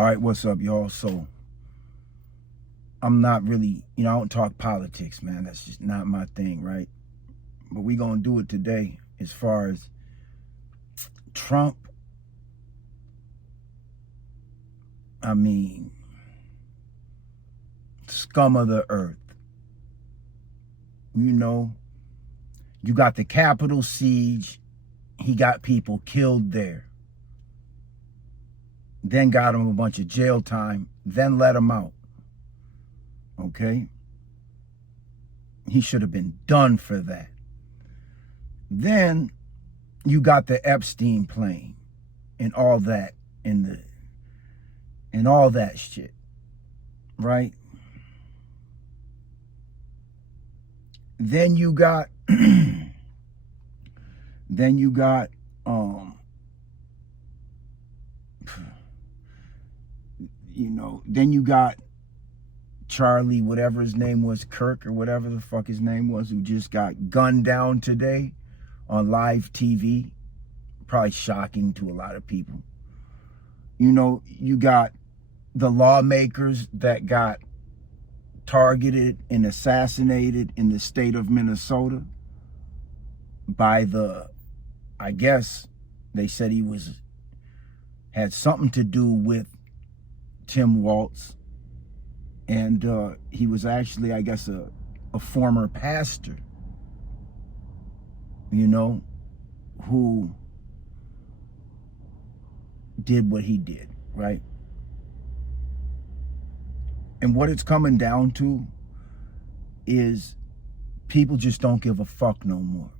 All right, what's up, y'all? So, I'm not really, I don't talk politics, man. That's just not my thing, right? But we gonna do it today as far as Trump. I mean, scum of the earth. You got the Capitol siege. He got people killed there. Then got him a bunch of jail time. Then let him out. Okay? He should have been done for that. Then you got the Epstein plane and all that and all that shit. Right? Then you got then you got Charlie, whatever his name was, Kirk or whatever the fuck his name was, who just got gunned down today on live TV. Probably shocking to a lot of people. You got the lawmakers that got targeted and assassinated in the state of Minnesota by I guess they said he had something to do with Tim Walz. And he was actually, I guess, a former pastor, who did what he did, right? And what it's coming down to is people just don't give a fuck no more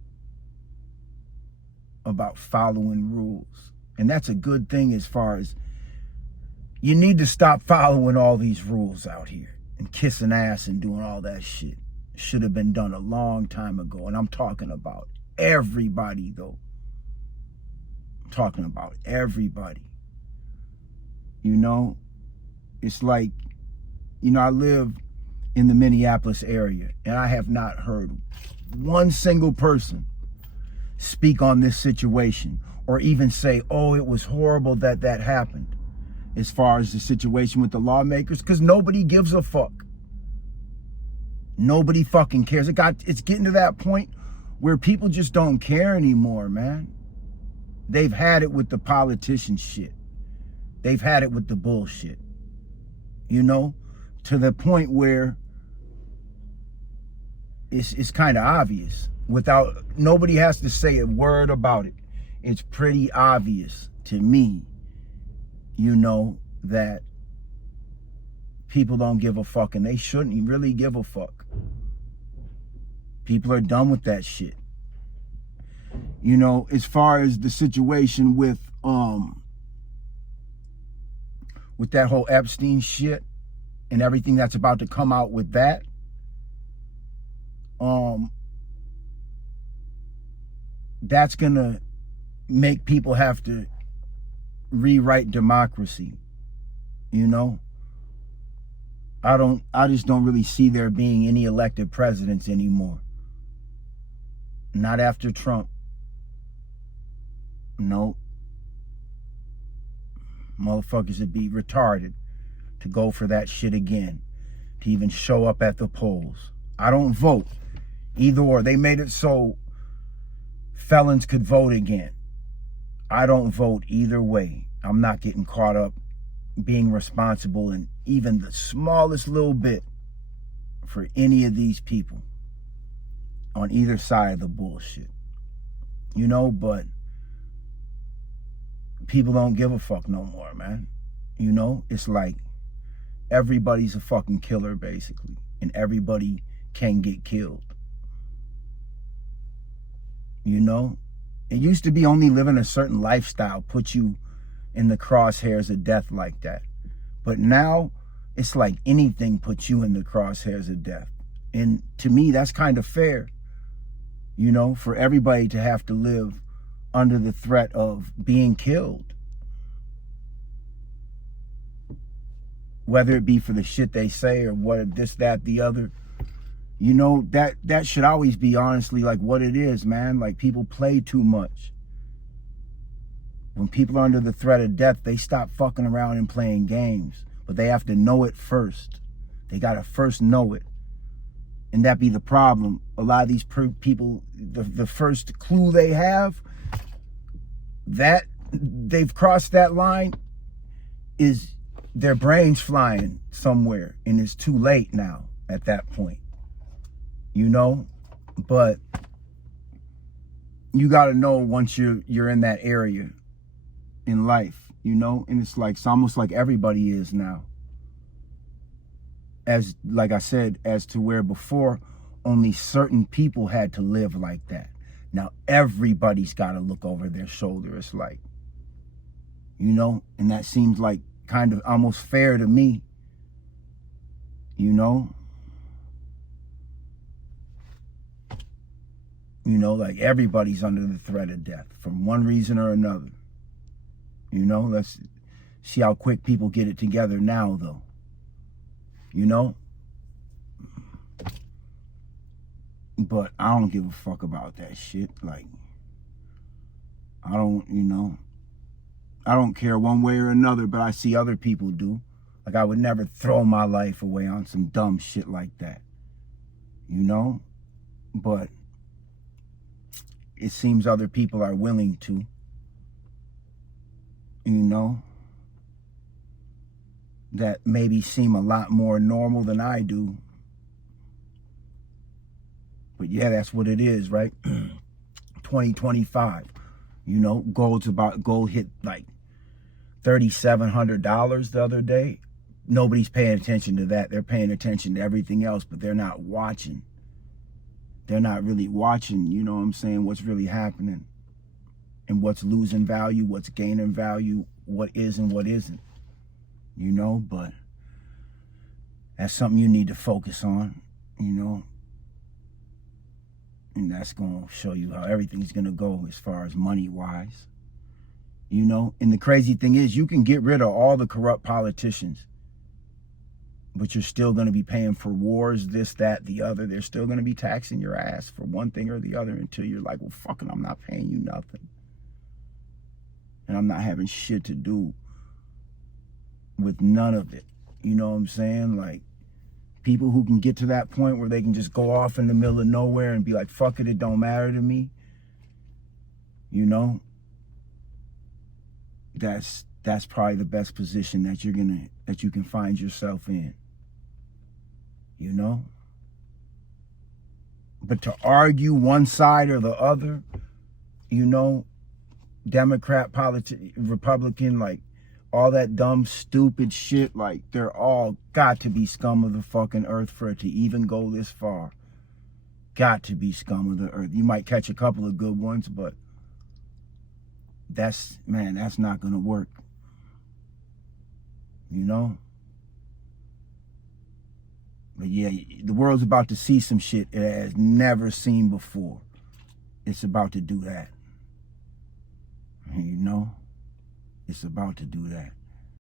about following rules. And that's a good thing as far as you need to stop following all these rules out here and kissing ass and doing all that shit. Should have been done a long time ago. And I'm talking about everybody, though. I'm talking about everybody. It's like, I live in the Minneapolis area, and I have not heard one single person speak on this situation or even say, oh, it was horrible that happened. As far as the situation with the lawmakers, because nobody gives a fuck. Nobody fucking cares. It's getting to that point where people just don't care anymore, man. They've had it with the politician shit. They've had it with the bullshit. To the point where it's kind of obvious. Nobody has to say a word about it. It's pretty obvious to me. That people don't give a fuck, and they shouldn't really give a fuck. People are done with that shit. As far as the situation with that whole Epstein shit and everything that's about to come out with that, that's gonna make people have to rewrite democracy. I just don't really see there being any elected presidents anymore. Not after Trump. No. Motherfuckers would be retarded to go for that shit again, to even show up at the polls. I don't vote. Either or. They made it so felons could vote again. I don't vote either way. I'm not getting caught up being responsible in even the smallest little bit for any of these people on either side of the bullshit. But people don't give a fuck no more, man. It's like everybody's a fucking killer, basically, and everybody can get killed. It used to be only living a certain lifestyle put you in the crosshairs of death like that. But now it's like anything puts you in the crosshairs of death. And to me, that's kind of fair, for everybody to have to live under the threat of being killed. Whether it be for the shit they say or what, this, that, the other. That should always be honestly like what it is, man. Like, people play too much. When people are under the threat of death, they stop fucking around and playing games. But they have to know it first. They got to first know it. And that be the problem. A lot of these people, the first clue they have, that they've crossed that line, is their brain's flying somewhere. And it's too late now at that point. You know? But you got to know once you're in that area in life, you know? And it's almost like everybody is now. As like I said, as to where before only certain people had to live like that. Now everybody's got to look over their shoulder, it's like, you know? And that seems like kind of almost fair to me, you know? You know, like everybody's under the threat of death from one reason or another. You know, let's see how quick people get it together now, though. You know? But I don't give a fuck about that shit. Like, I don't, you know, I don't care one way or another, but I see other people do. Like, I would never throw my life away on some dumb shit like that. You know? But it seems other people are willing to. You know? That maybe seem a lot more normal than I do. But yeah, that's what it is, right? 2025. You know, gold hit like $3,700 the other day. Nobody's paying attention to that. They're paying attention to everything else, but they're not watching. They're not really watching, you know what I'm saying, what's really happening. And what's losing value, what's gaining value, what is and what isn't. You know, but that's something you need to focus on, you know. And that's going to show you how everything's going to go as far as money-wise. You know, and the crazy thing is you can get rid of all the corrupt politicians, but you're still going to be paying for wars, this, that, the other. They're still going to be taxing your ass for one thing or the other until you're like, well, fucking, I'm not paying you nothing. And I'm not having shit to do with none of it. You know what I'm saying? Like, people who can get to that point where they can just go off in the middle of nowhere and be like, fuck it don't matter to me. You know? That's probably the best position that you can find yourself in. You know? But to argue one side or the other, you know, Democrat, Republican, like, all that dumb, stupid shit, like, they're all got to be scum of the fucking earth for it to even go this far. Got to be scum of the earth. You might catch a couple of good ones, but that's not going to work. You know? But yeah, the world's about to see some shit it has never seen before. It's about to do that. You know? It's about to do that.